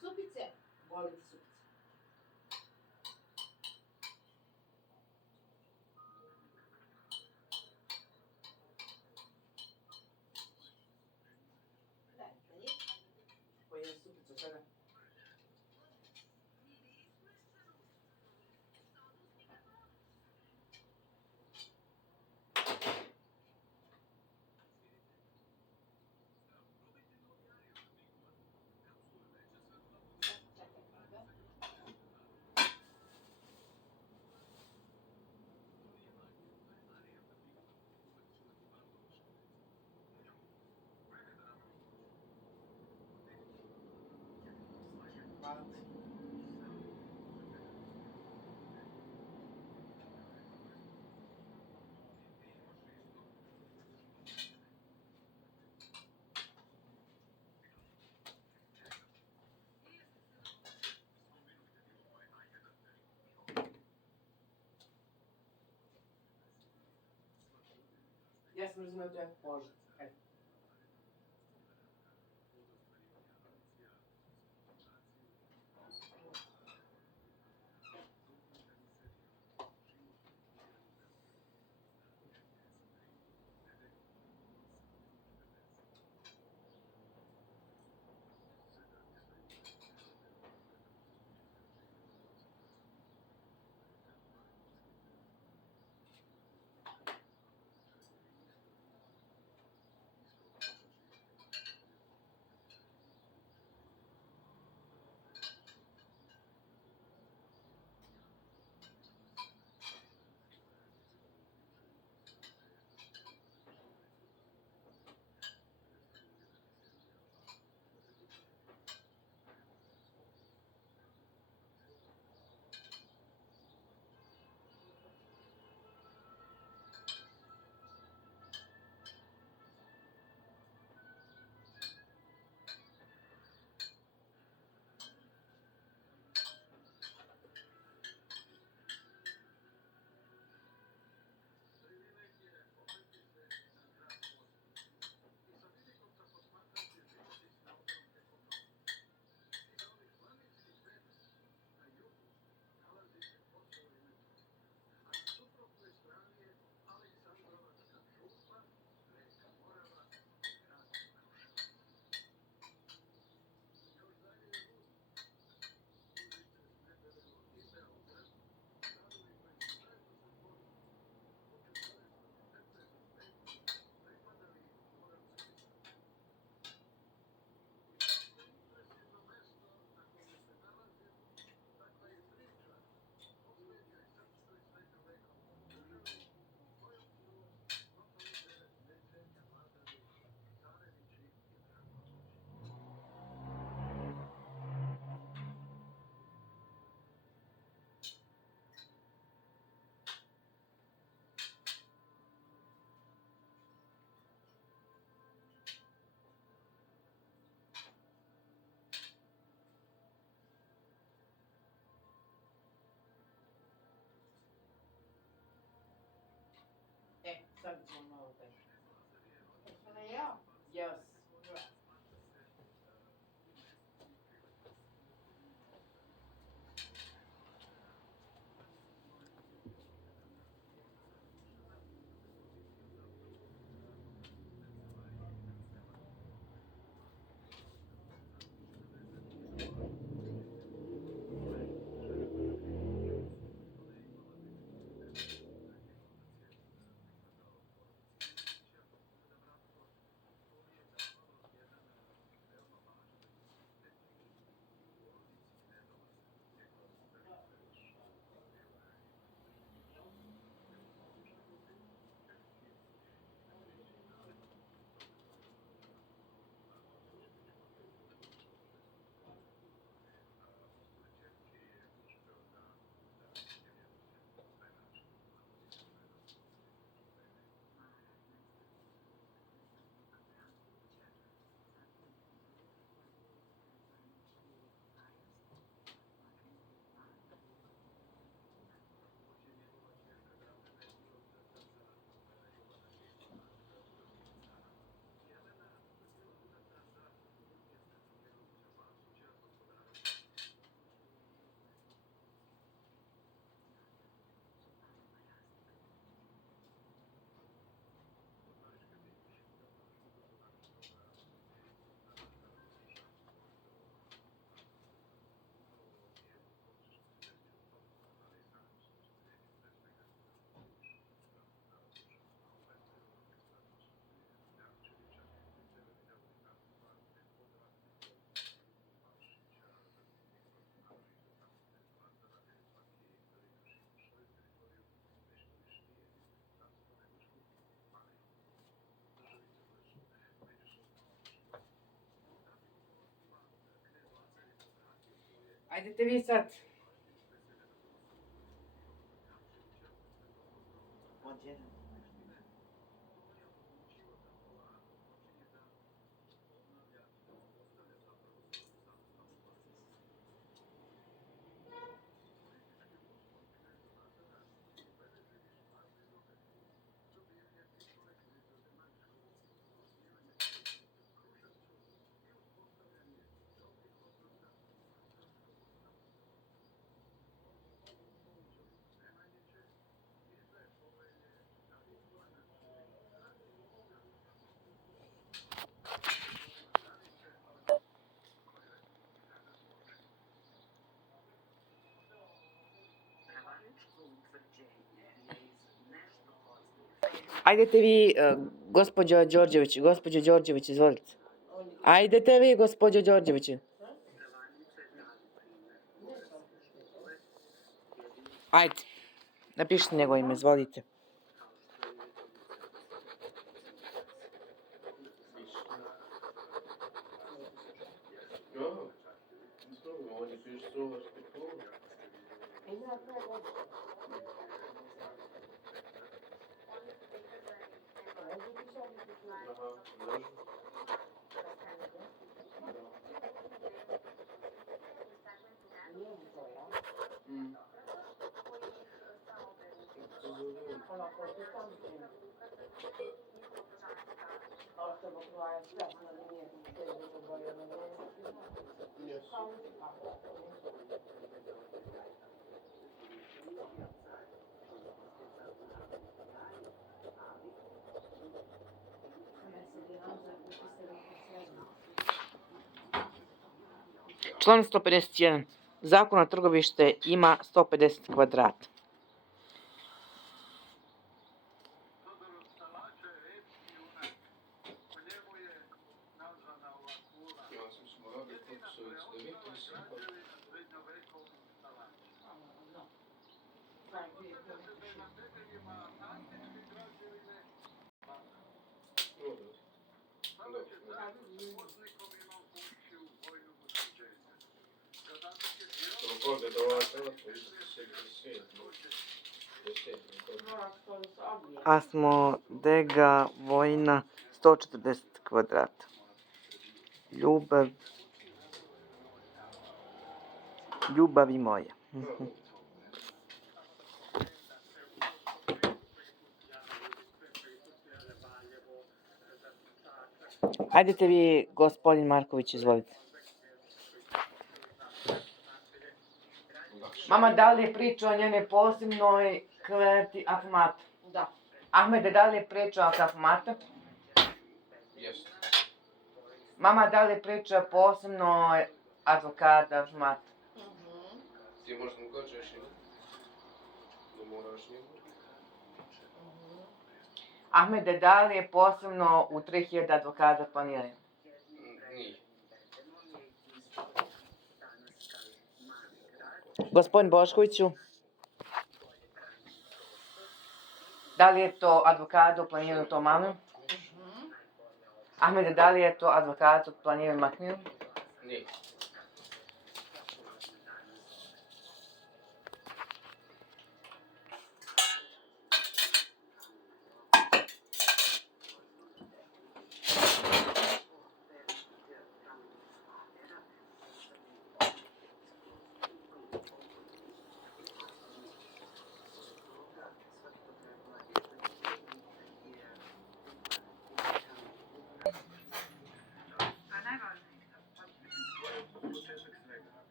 supice, volite supice. Dajte je. Pojedem supicu sada. Čekaj, kada? Hvala ti. Ja sam razumela to je može. Eto. Sad ćemo malo teže. Što ne jeo? Jeo si. Ajdete vi sad. Ajdete vi, gospođo Đorđević, izvolite. Ajdete vi, gospođo Đorđević. Ajde, napišite njegovo ime, izvolite. Član 151. Zakon o trgovište ima 150 kvadrata. Asmodega vojna 140 kvadrata. Ljubavi moje. Ajdete vi, gospodin Marković, izvolite. Mama, da li je priča o njenoj posebnoj klerti afirmata? Da. Ahmede, da li je priča o afirmata? Jeste. Mama, da li je priča posebnoj advokata afirmata? Ti možda mu kažeš ima? Da moraš njemu? Ahmede, da li je posebno u 3000 advokata planirano? Nije. Gospodin Boškoviću, da li je to advokatu planirano to malo? Ahmede, da li je to advokatu planirano maknilo? Nije.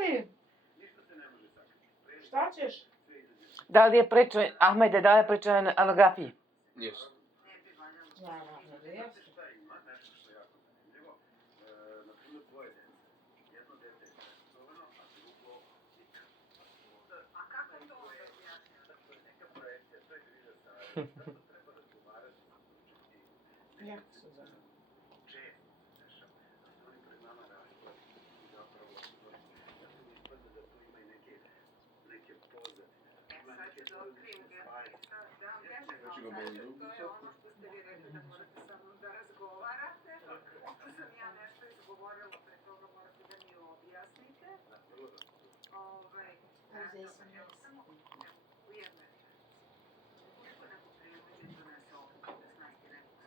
li? Šta ćeš? Da li je priča, Ahmede, da li je priča o anografiji? Yes. Naravno da jeste. Jak se zove? Znači ga boli dugo. To je ono što ste vi rekli da morate sa mnom da razgovarate. Ako sam ja nešto izgovorila pre toga morate da mi objasnite. Uzej sam ja. Samo u jednoj rečenici. Ukoliko neko prijevođe donese odluku da znajte nekog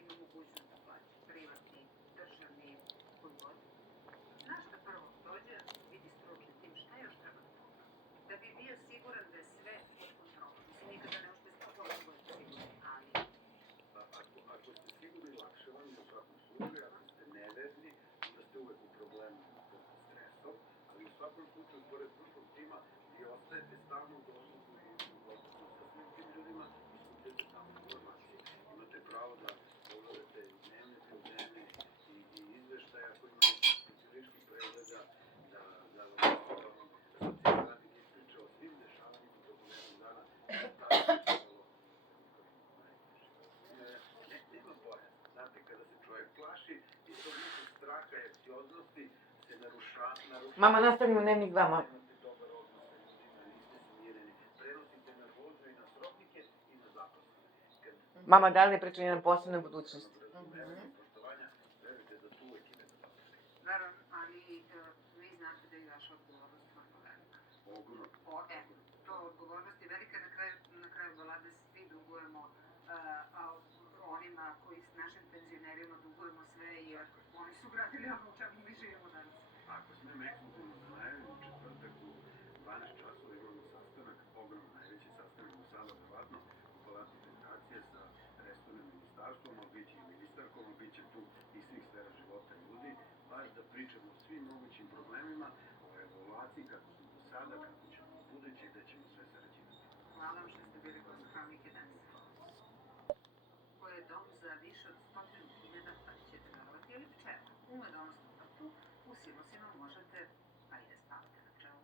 ima mogućnost da plaća privatni, državni, koji god. Znaš da prvo dođe, vidi stručni tim šta još treba da pogleda. Da bi bio siguran da je sve pod kontrolom. Mislim, nikada ne možete 100% budete sigurni, ali... Ako ste sigurni, lakše vam je u svakom slučaju, ako ste neverni, onda ste uvek u problemu pod stresom, ali u svakom slučaju, pored stručnog tima, vi ostajete stalno u dostupnu i u dostupnu sa svim tim ljudima i skupljate tamo informacije. Imate pravo da pogledate dnevne probleme i izveštaje ako imate specijalističkih pregleda, da vam socijalni radnik ispriča o svim dešavanjima tokom jednog dana, nema boja. Znate, kada se čovjek plaši i tog nekog straha i anksioznosti se narušava. Mama, nastavimo dnevnik 2, mama. Imate dobar odnos sa ljudima, niste smireni, prenosite nervozu i na srodnike i na zaposlene. Mama, da li je priča o posebnoj budućnosti? Poštovanja, verujte da tu uvek ide za dobro. Naravno, ali vi znate da je vaša odgovornost stvarno velika. Ogromno. To odgovornost je velika, na kraju vlade svi dugujemo onima koji s našim penzionerima dugujemo sve jer oni su gradili ono u čemu mi živimo danas. Ako smijem ekskluzivno da najavim, u četvrtak u 12 časova imamo sastanak, ogromno najveći sastanak do sada, verovatno, u Palati Federacije sa resornim ministarstvom, a bit će i ministarkom, a bit će tu i svih sfera života ljudi, baš da pričamo o svim mogućim problemima, o evaluaciji kako smo do sada, kako ćemo u budući, gde ćemo sve sarađivati. Hvala vam što ste bili gost Hronike danas. Koji je dom za više od 100.000 pa ćete verovati ili pčela. U medonosnom vrtu, u silosima možete, pa i da spavate na pčelu.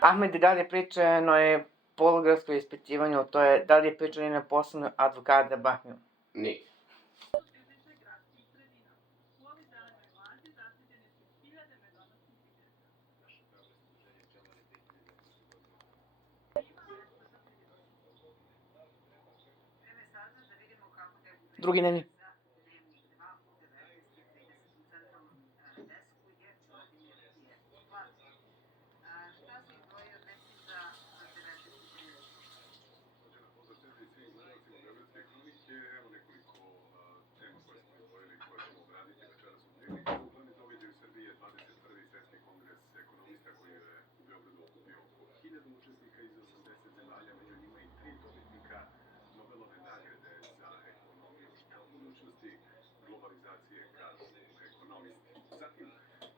Ahmede, da li je priča o poligrafskom ispitivanju, to je da li je priča o poslovnoj advokata Bahmiju? Nije. Vreme je sada da vidimo kako teku Drugi dnevnik. za dnevnik 2 u 19.30 u centralnom desku je Vladimir Jeslav. Šta si izdvojio dnevnik za 19.30? Pozdrav sebi i svim gledalcima Beogradske kronike, evo nekoliko tema koje smo izdvojili i koje ćemo obraditi večeras u dnevniku. Glavni događaj u Srbiji je 21. Svetski kongres ekonomista koji je u Beogradu okupio oko 1000 učesnika iz 80 zemalja, među njima i 3 dobitnika Nobelove nagrade za ekonomiju, što u budućnosti globalizacije kažu ekonomisti. Zatim,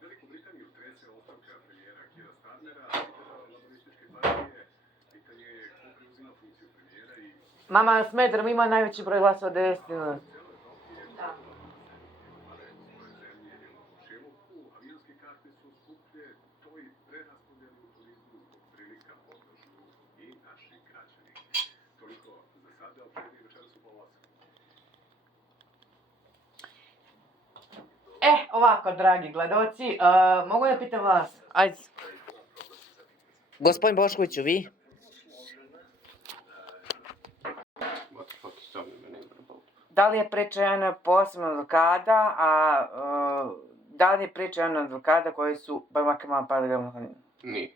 Veliku Britaniju trese ostavka premijera Keira Starmera, lidera laborističke partije. Pitanje je ko preuzima funkciju premijera i Mama, Smederevo ima najveći broj glasova, 90. Da. avionske karte su skuplje, to i preraspodjeli u turizmu zbog prilika pokažu i naši građani. Toliko za sada, ali prije večeras u pola 8. Ovako, dragi gledoci, mogu da pitam vas, ajde. Gospodin Boškoviću, vi? What the fuck is talking about? Da li je priča o posebnom advokata, a da li je priča o advokata koji su, bar makar malo paragrafno? Nije.